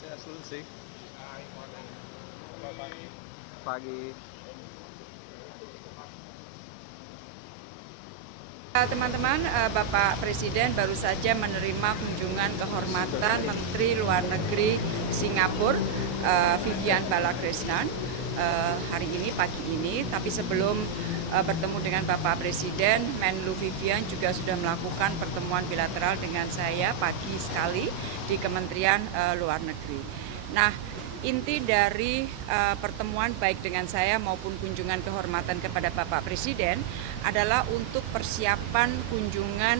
Swastiastu. Pagi. Teman-teman, Bapak Presiden baru saja menerima kunjungan kehormatan Menteri Luar Negeri Singapura, Vivian Balakrishnan, hari ini, pagi ini. Tapi sebelum bertemu dengan Bapak Presiden, Menlu Vivian juga sudah melakukan pertemuan bilateral dengan saya pagi sekali di Kementerian Luar Negeri. Nah, inti dari pertemuan baik dengan saya maupun kunjungan kehormatan kepada Bapak Presiden adalah untuk persiapan kunjungan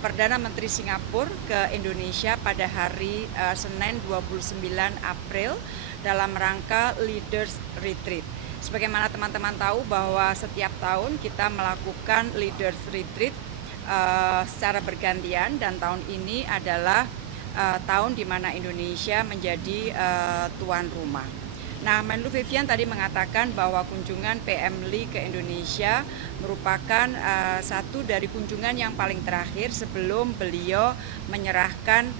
Perdana Menteri Singapura ke Indonesia pada hari Senin 29 April dalam rangka Leaders Retreat. Sebagaimana teman-teman tahu bahwa setiap tahun kita melakukan Leaders Retreat secara bergantian, dan tahun ini adalah tahun di mana Indonesia menjadi tuan rumah. Nah, Menlu Vivian tadi mengatakan bahwa kunjungan PM Lee ke Indonesia merupakan satu dari kunjungan yang paling terakhir sebelum beliau menyerahkan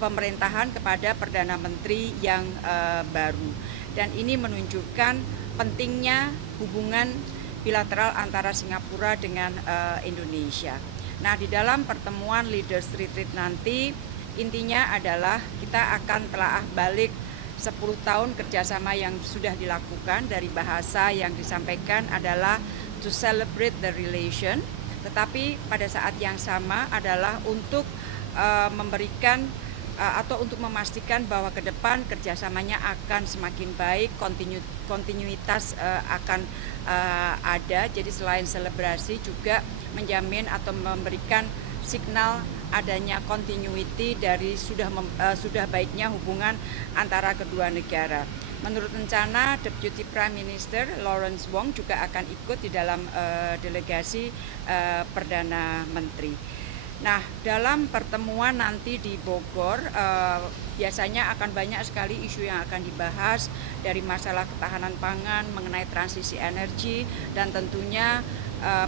pemerintahan kepada Perdana Menteri yang baru. Dan ini menunjukkan pentingnya hubungan bilateral antara Singapura dengan Indonesia. Nah, di dalam pertemuan Leaders Retreat nanti, intinya adalah kita akan telaah balik 10 tahun kerjasama yang sudah dilakukan. Dari bahasa yang disampaikan adalah to celebrate the relation, tetapi pada saat yang sama adalah untuk memberikan atau untuk memastikan bahwa ke depan kerjasamanya akan semakin baik, kontinuitas akan ada. Jadi selain selebrasi juga menjamin atau memberikan signal adanya continuity dari sudah baiknya hubungan antara kedua negara. Menurut rencana, Deputy Prime Minister Lawrence Wong juga akan ikut di dalam delegasi Perdana Menteri. Nah, dalam pertemuan nanti di Bogor, biasanya akan banyak sekali isu yang akan dibahas, dari masalah ketahanan pangan, mengenai transisi energi, dan tentunya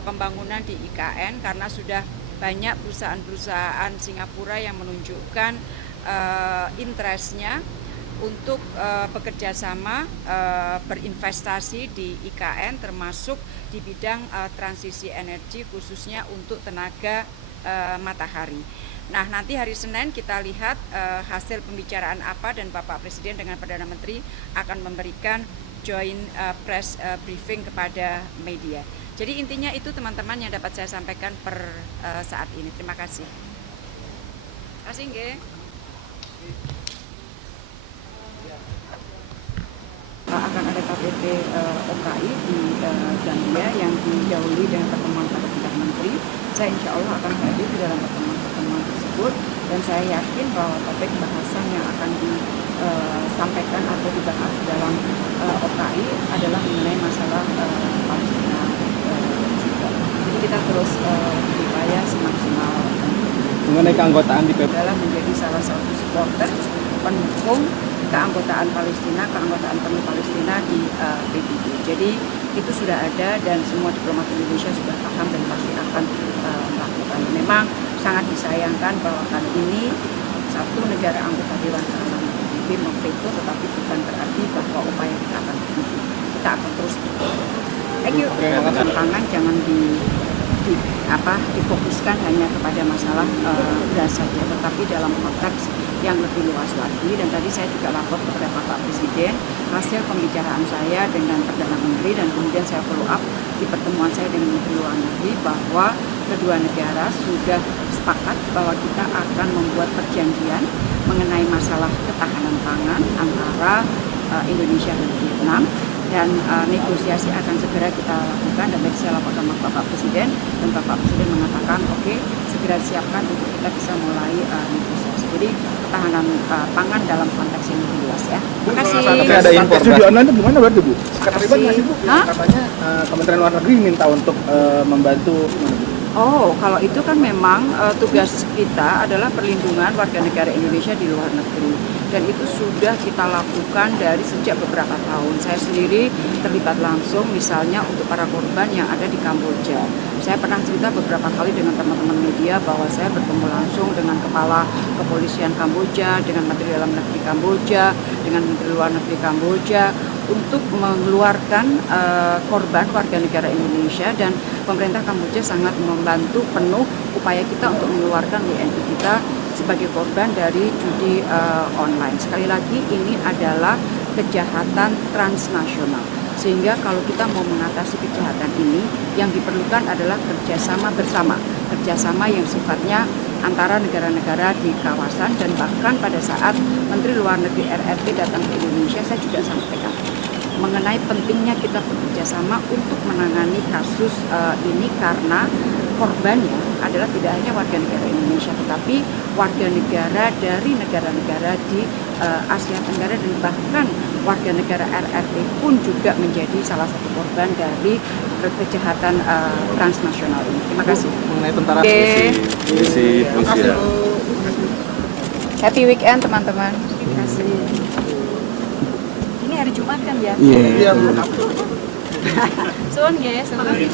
pembangunan di IKN, karena sudah banyak perusahaan-perusahaan Singapura yang menunjukkan interest-nya untuk bekerja sama berinvestasi di IKN, termasuk di bidang transisi energi, khususnya untuk tenaga matahari. Nah, nanti hari Senin kita lihat hasil pembicaraan apa, dan Bapak Presiden dengan Perdana Menteri akan memberikan joint press briefing kepada media. Jadi intinya itu teman-teman yang dapat saya sampaikan per saat ini. Terima kasih. Terima kasih, nggih. Akan ada KTT OKI di Gambia yang didahului dengan pertemuan pada tingkat menteri. Saya insya Allah akan hadir di dalam pertemuan tersebut, dan saya yakin bahwa topik bahasan yang akan disampaikan atau dibahas dalam OKI adalah mengenai masalah Palestina juga. Jadi kita terus berupaya semaksimal Mengenai keanggotaan di PBB adalah menjadi salah satu supporter pendukung keanggotaan Palestina, keanggotaan penuh Palestina di PBB. Jadi itu sudah ada, dan semua diplomat Indonesia sudah paham dan pasti akan melakukan. Memang sangat disayangkan bahwa kali ini satu negara anggota Dewan Keamanan PBB memveto, tetapi bukan berarti bahwa upaya kita akan berhenti. Kita akan terus. Thank you. Pangan jangan difokuskan hanya kepada masalah beras saja, tetapi dalam konteks yang lebih luas lagi. Dan tadi saya juga lapor kepada Bapak Presiden hasil pembicaraan saya dengan Perdana Menteri, dan kemudian saya follow up di pertemuan saya dengan Menteri Luar Negeri bahwa kedua negara sudah sepakat bahwa kita akan membuat perjanjian mengenai masalah ketahanan pangan antara Indonesia dan Vietnam, dan negosiasi akan segera kita lakukan. Dan tadi saya lapor sama Bapak Presiden, dan Bapak Presiden mengatakan oke, segera siapkan untuk kita bisa mulai negosiasi. Jadi ketahanan pangan dalam konteks yang lebih luas ya. Terima kasih. Tapi ada impor studi online itu gimana berarti Bu? Terima kasih. Katanya Kementerian Luar Negeri minta untuk membantu. Oh, kalau itu kan memang tugas kita adalah perlindungan warga negara Indonesia di luar negeri. Dan itu sudah kita lakukan dari sejak beberapa tahun. Saya sendiri terlibat langsung misalnya untuk para korban yang ada di Kamboja. Saya pernah cerita beberapa kali dengan teman-teman media bahwa saya bertemu langsung dengan Kepala Kepolisian Kamboja, dengan Menteri Dalam Negeri Kamboja, dengan Menteri Luar Negeri Kamboja, untuk mengeluarkan korban warga negara Indonesia, dan pemerintah Kamboja sangat membantu penuh upaya kita untuk mengeluarkan WNI kita sebagai korban dari judi online. Sekali lagi ini adalah kejahatan transnasional. Sehingga kalau kita mau mengatasi kejahatan ini, yang diperlukan adalah kerjasama bersama, kerjasama yang sifatnya antara negara-negara di kawasan. Dan bahkan pada saat Menteri Luar Negeri RRT datang ke Indonesia, saya juga sampaikan mengenai pentingnya kita bekerja sama untuk menangani kasus ini, karena korbannya adalah tidak hanya warga negara Indonesia, tetapi warga negara dari negara-negara di Asia Tenggara, dan bahkan warga negara RRT pun juga menjadi salah satu korban dari kejahatan transnasional ini. Terima kasih. Mengenai tentara Misi Rusia. Happy weekend teman-teman. Terima kasih. Ini hari Jumat kan ya? Iya. Suun guys, terima kasih.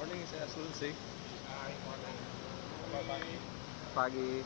Morning, saya Sulsi. Pagi.